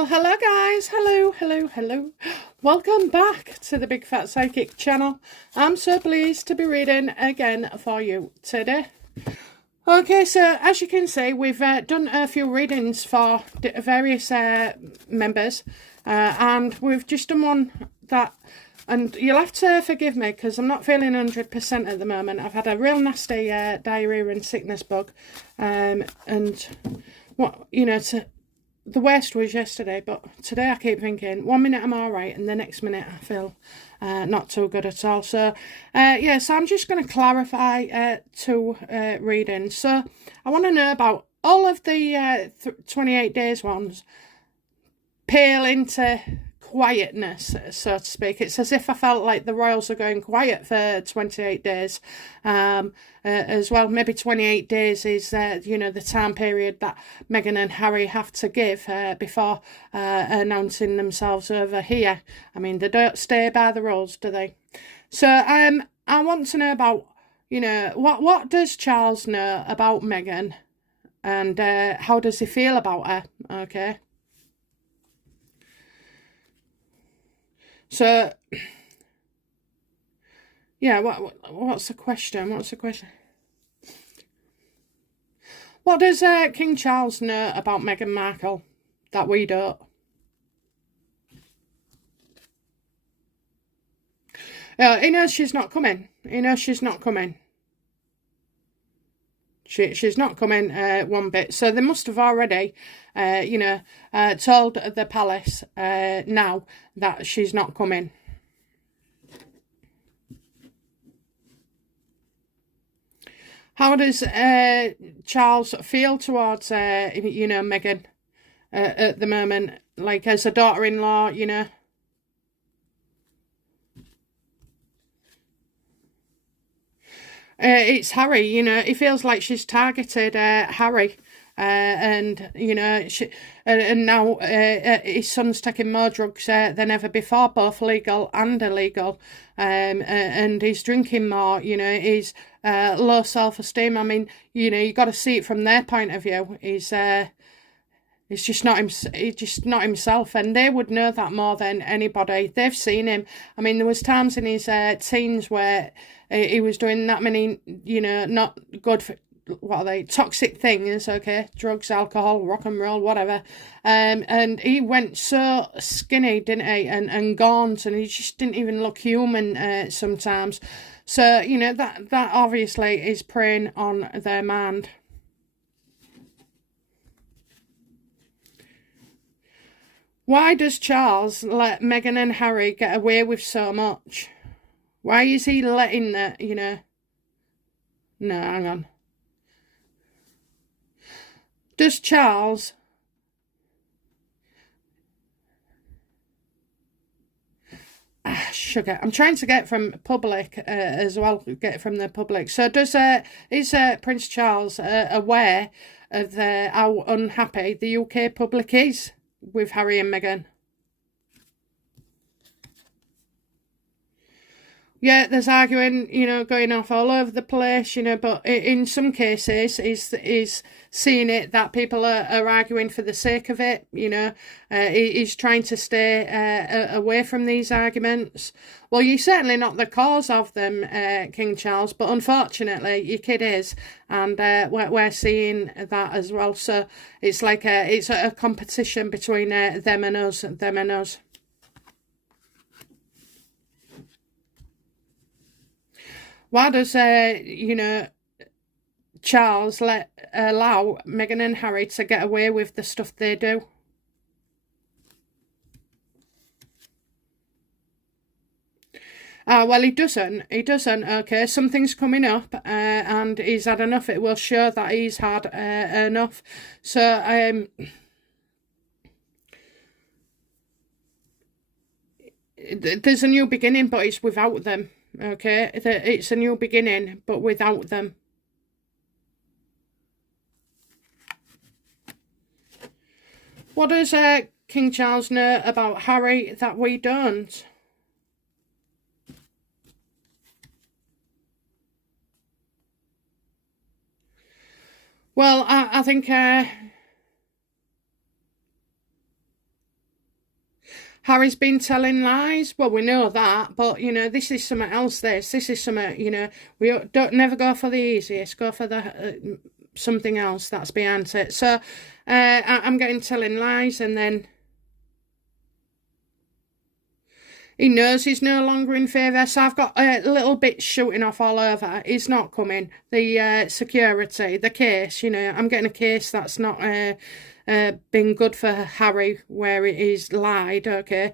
Well, hello guys, hello. Welcome back to the Big Fat Psychic channel. I'm so pleased to be reading again for you today. Okay, so as you can see, we've done a few readings for various members, and we've just done one that, and you'll have to forgive me because I'm not feeling 100% at the moment. I've had a real nasty diarrhea and sickness bug, and what, you know, the worst was yesterday, but today I keep thinking 1 minute I'm all right and the next minute I feel not too good at all. So yeah, so I'm just going to clarify two readings. So I want to know about all of the 28 days ones pale into quietness, so to speak. It's as if I felt like the royals are going quiet for 28 days as well. Maybe 28 days is you know, the time period that Meghan and Harry have to give before announcing themselves over here. I mean, they don't stay by the rules, do they? So I want to know about, you know, what does Charles know about Meghan, and how does he feel about her? Okay. So, yeah, what's the question? What does King Charles know about Meghan Markle that we don't? He knows she's not coming. She's not coming one bit. So they must have already, you know, told the palace now that she's not coming. How does Charles feel towards, you know, Meghan at the moment? Like, as a daughter-in-law, you know? It's Harry, you know. He feels like she's targeted Harry. And, you know, and now his son's taking more drugs than ever before, both legal and illegal. And he's drinking more, you know, he's low self-esteem. I mean, you know, you got to see it from their point of view. He's just not himself, and they would know that more than anybody. They've seen him. I mean, there was times in his teens where he was doing that many, you know, not good for, what are they, toxic things, okay, drugs, alcohol, rock and roll, whatever, and he went so skinny, didn't he, and gaunt, and he just didn't even look human sometimes. So, you know, that obviously is preying on their mind. Why does Charles let Meghan and Harry get away with so much? Why is he letting that, you know? No, hang on. Does Charles... sugar. I'm trying to get from public as well, get from the public. So does is Prince Charles aware of how unhappy the UK public is with Harry and Meghan? Yeah, there's arguing, you know, going off all over the place, you know, but in some cases is seeing it that people are arguing for the sake of it, you know. He's trying to stay away from these arguments. Well, you're certainly not the cause of them, King Charles, but unfortunately your kid is, and we're seeing that as well. So it's like it's a competition between them and us. Why does, you know, Charles allow Meghan and Harry to get away with the stuff they do? Well, he doesn't, okay. Something's coming up, and he's had enough. It will show that he's had enough. So, there's a new beginning, but it's without them. Okay, it's a new beginning, but without them. What does King Charles know about Harry that we don't? Well, I think Harry's been telling lies. Well, we know that, but, you know, this is something else. This is something, you know, we don't never go for the easiest. Go for the something else that's behind it. So I'm getting telling lies, and then he knows he's no longer in favour. So I've got little bits shooting off all over. He's not coming. The security, the case, you know, I'm getting a case that's not been good for Harry, where it is lied, okay?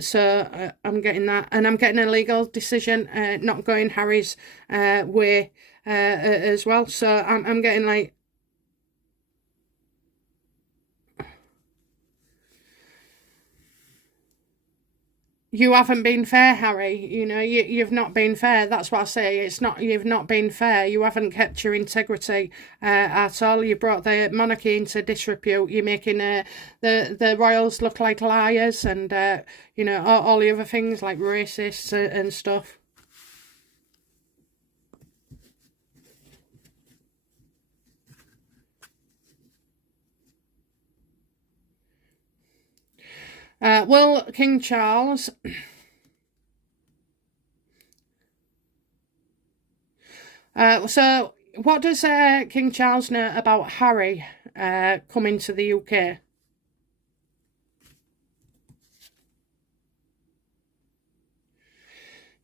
So I'm getting that. And I'm getting a legal decision not going Harry's way as well. So I'm getting like... You haven't been fair, Harry. You know, you've not been fair. That's what I say. It's not, you've not been fair. You haven't kept your integrity at all. You brought the monarchy into disrepute. You're making the royals look like liars, and you know, all the other things like racists and stuff. Will King Charles... so what does King Charles know about Harry coming to the UK?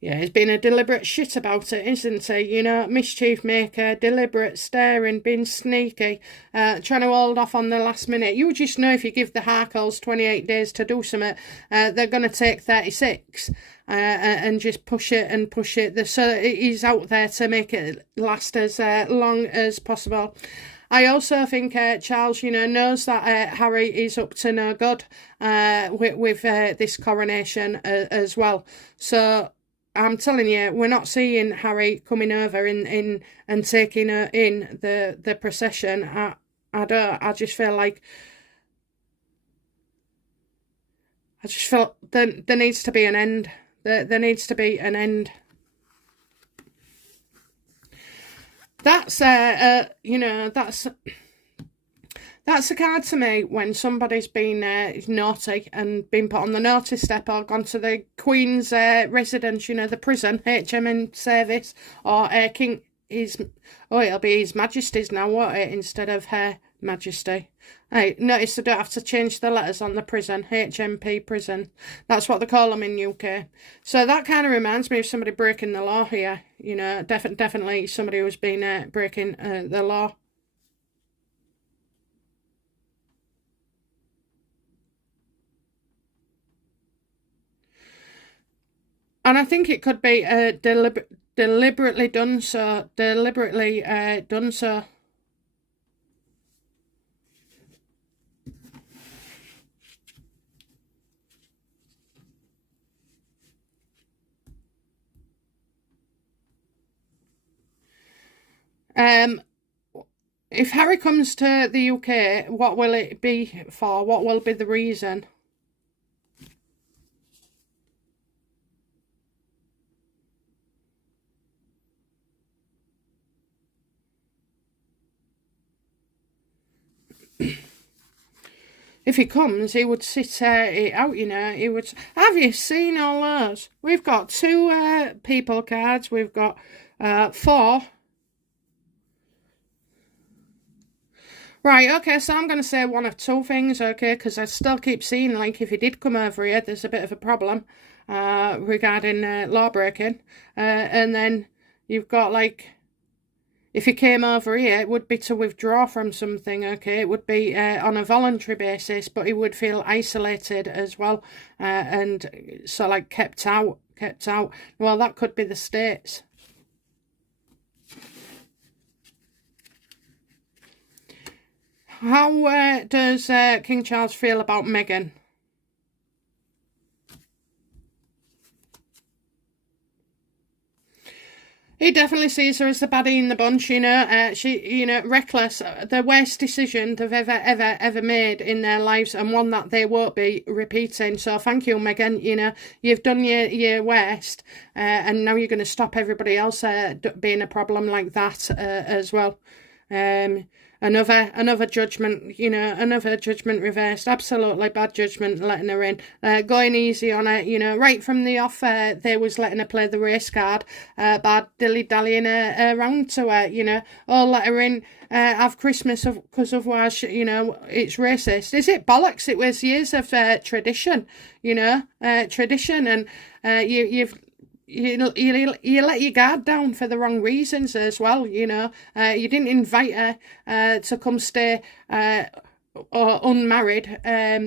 Yeah, he's been a deliberate shit about it, isn't he? You know, mischief maker, deliberate staring, being sneaky, trying to hold off on the last minute. You just know if you give the Harkles 28 days to do something, they're going to take 36 and just push it and push it. So he's out there to make it last as long as possible. I also think Charles, you know, knows that Harry is up to no good with this coronation as well. So... I'm telling you, we're not seeing Harry coming over in and taking her in the procession. I just feel like... I just felt there needs to be an end. There needs to be an end. That's you know, that's a card to me when somebody's been naughty and been put on the naughty step, or gone to the Queen's residence, you know, the prison, HM service, or King... it'll be His Majesty's now, won't it, instead of Her Majesty. Hey, notice they don't have to change the letters on the prison, HMP prison. That's what they call them in UK. So that kind of reminds me of somebody breaking the law here. You know, definitely somebody who's been breaking the law. And I think it could be deliberately done so. Deliberately done so. If Harry comes to the UK, what will it be for? What will be the reason? If he comes, he would sit it out, you know. He would... Have you seen all those? We've got 2 people cards. We've got 4. Right, okay, so I'm going to say one of 2 things, okay, because I still keep seeing, like, if he did come over here, there's a bit of a problem regarding law breaking. And then you've got, like... If he came over here, it would be to withdraw from something, okay? It would be on a voluntary basis, but he would feel isolated as well. And so, like, kept out. Well, that could be the States. How does King Charles feel about Meghan? He definitely sees her as the baddie in the bunch, you know. She, you know, reckless, the worst decision they've ever made in their lives, and one that they won't be repeating. So thank you, Meghan. You know, you've done your worst, and now you're going to stop everybody else being a problem like that as well. Another judgment, you know, another judgment reversed. Absolutely bad judgment, letting her in. Going easy on her, you know, right from the off, they was letting her play the race card, bad dilly-dallying around to her, you know. Oh, let her in, have Christmas, because otherwise, you know, it's racist. Is it bollocks? It was years of tradition, you know, tradition, and you let your guard down for the wrong reasons as well, you know. You didn't invite her to come stay or unmarried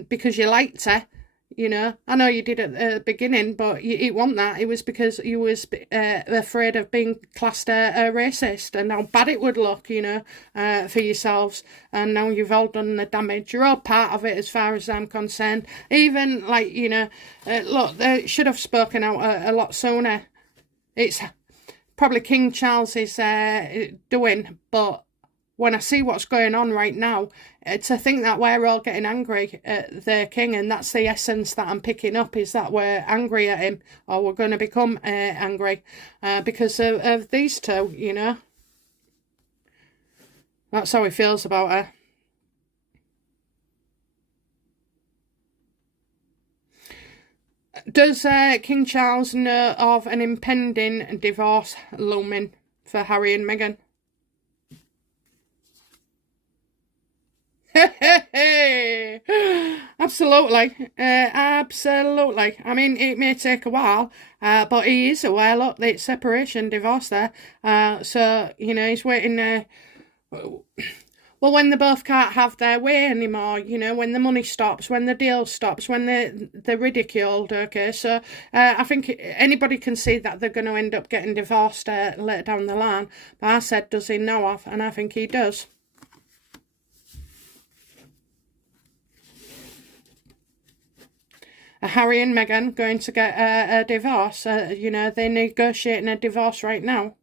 because you liked her, you know. I know you did at the beginning, but it wasn't that. It was because you was afraid of being classed a racist and how bad it would look, you know, for yourselves. And now you've all done the damage. You're all part of it as far as I'm concerned. Even, like, you know, look, they should have spoken out a lot sooner. It's probably King Charles is doing, but when I see what's going on right now, to think that we're all getting angry at the king, and that's the essence that I'm picking up, is that we're angry at him, or we're going to become angry because of these two, you know. That's how he feels about her. Does King Charles know of an impending divorce looming for Harry and Meghan? Absolutely, absolutely. I mean, it may take a while, but he is aware. Look, it's separation, divorce there. So you know, he's waiting. Well, when they both can't have their way anymore, you know, when the money stops, when the deal stops, when they're ridiculed. Okay, so I think anybody can see that they're going to end up getting divorced later down the line. But I said, does he know of? And I think he does. Harry and Meghan going to get a divorce. You know, they're negotiating a divorce right now.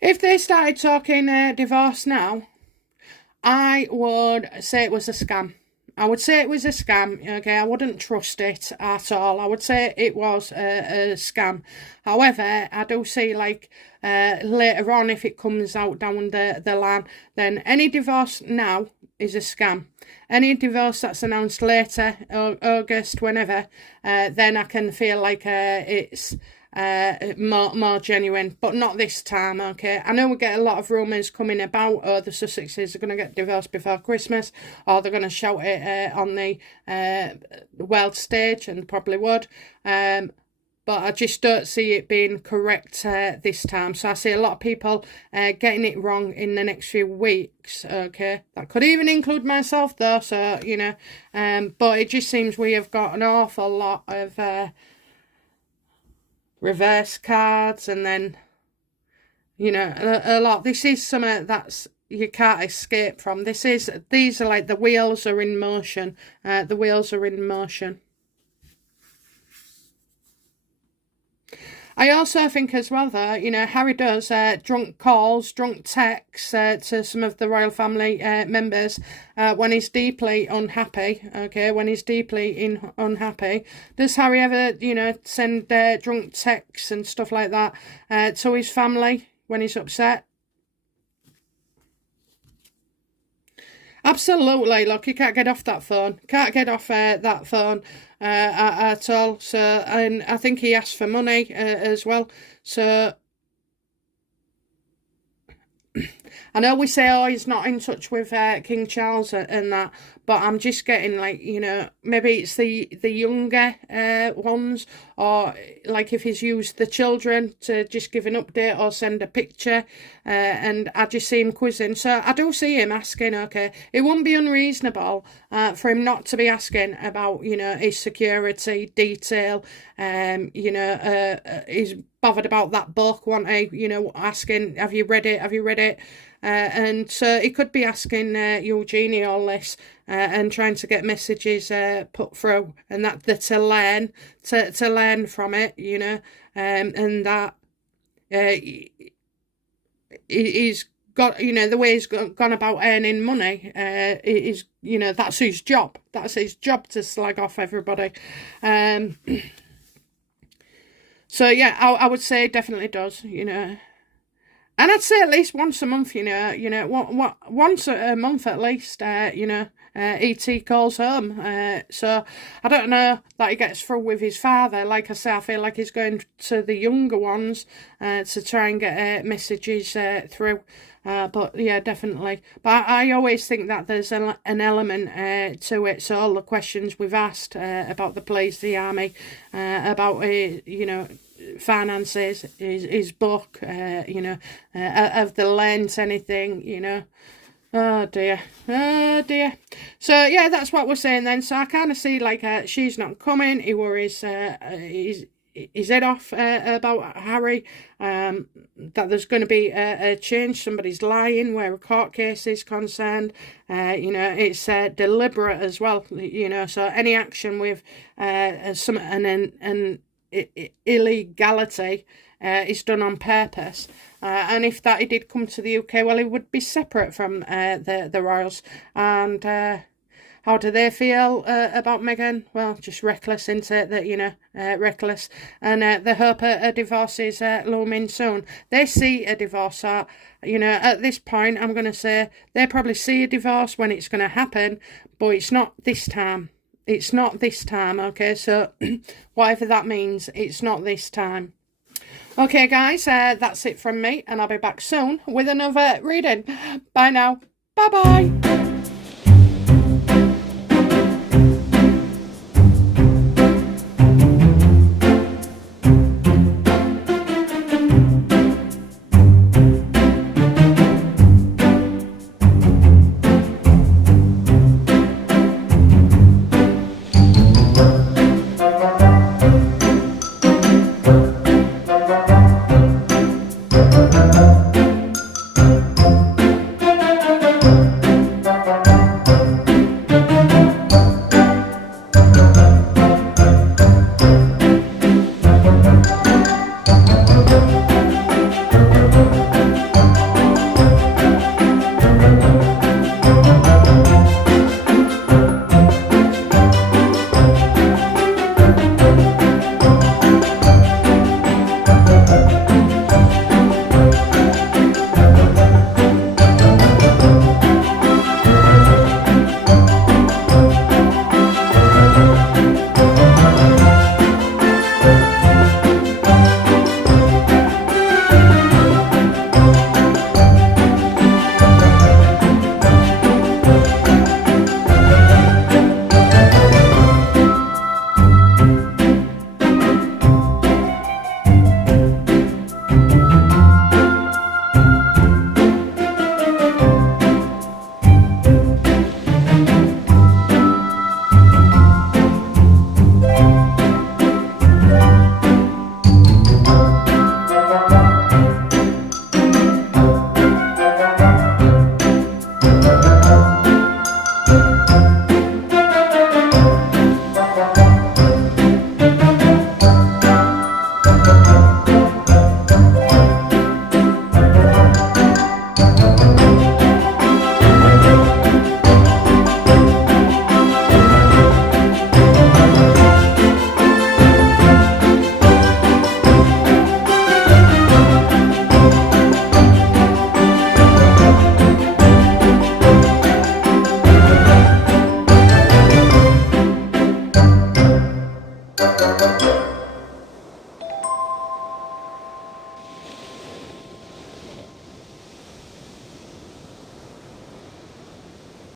If they started talking divorce now, I would say it was a scam. I would say it was a scam, okay? I wouldn't trust it at all. I would say it was a scam. However, I do see, like, later on, if it comes out down the line, then any divorce now is a scam. Any divorce that's announced later, August, whenever, then I can feel like it's more genuine, but not this time, okay? I know we get a lot of rumours coming about, the Sussexes are going to get divorced before Christmas, or they're going to shout it on the world stage, and probably would, but I just don't see it being correct this time. So I see a lot of people getting it wrong in the next few weeks, okay? That could even include myself, though, so, you know, but it just seems we have got an awful lot of reverse cards, and then, you know, a lot. This is something that's you can't escape from. These are like the wheels are in motion. The wheels are in motion. I also think as well, though, you know, Harry does drunk calls, drunk texts to some of the royal family members when he's deeply unhappy, okay, when he's deeply unhappy. Does Harry ever, you know, send drunk texts and stuff like that to his family when he's upset? Absolutely. Look, you can't get off that phone. Can't get off that phone at all. So, and I think he asked for money as well. So, I know we say, oh, he's not in touch with King Charles and that, but I'm just getting, like, you know, maybe it's the younger ones, or like if he's used the children to just give an update or send a picture, and I just see him quizzing. So I do see him asking, okay, it wouldn't be unreasonable for him not to be asking about, you know, his security detail, you know, he's bothered about that book, wasn't he? You know, asking, have you read it? Have you read it? And so he could be asking Eugenie all this and trying to get messages put through, and that to learn from it, you know, and that he's got, you know, the way he's gone about earning money, is, you know, that's his job. That's his job, to slag off everybody. So yeah, I would say it definitely does, you know. And I'd say at least once a month, you know, once a month at least, you know, E.T. calls home. So I don't know that he gets through with his father. Like I say, I feel like he's going to the younger ones to try and get messages through. But yeah, definitely. But I always think that there's an element to it. So all the questions we've asked about the police, the army, about, you know, finances, his book, you know, have they learnt anything, you know. Oh dear. So yeah, that's what we're saying then. So I kind of see like she's not coming. He worries his head off about Harry, that there's going to be a change, somebody's lying where a court case is concerned. You know, it's deliberate as well, you know, so any action with an illegality is done on purpose. And if that he did come to the UK, well, he would be separate from the royals. And how do they feel about Meghan? Well, just reckless, isn't it? That, you know, reckless. And they hope a divorce is looming soon. They see a divorce. You know, at this point, I'm going to say they probably see a divorce when it's going to happen, but it's not this time. It's not this time, okay? So whatever that means, it's not this time. Okay, guys, that's it from me, and I'll be back soon with another reading. Bye now. Bye-bye.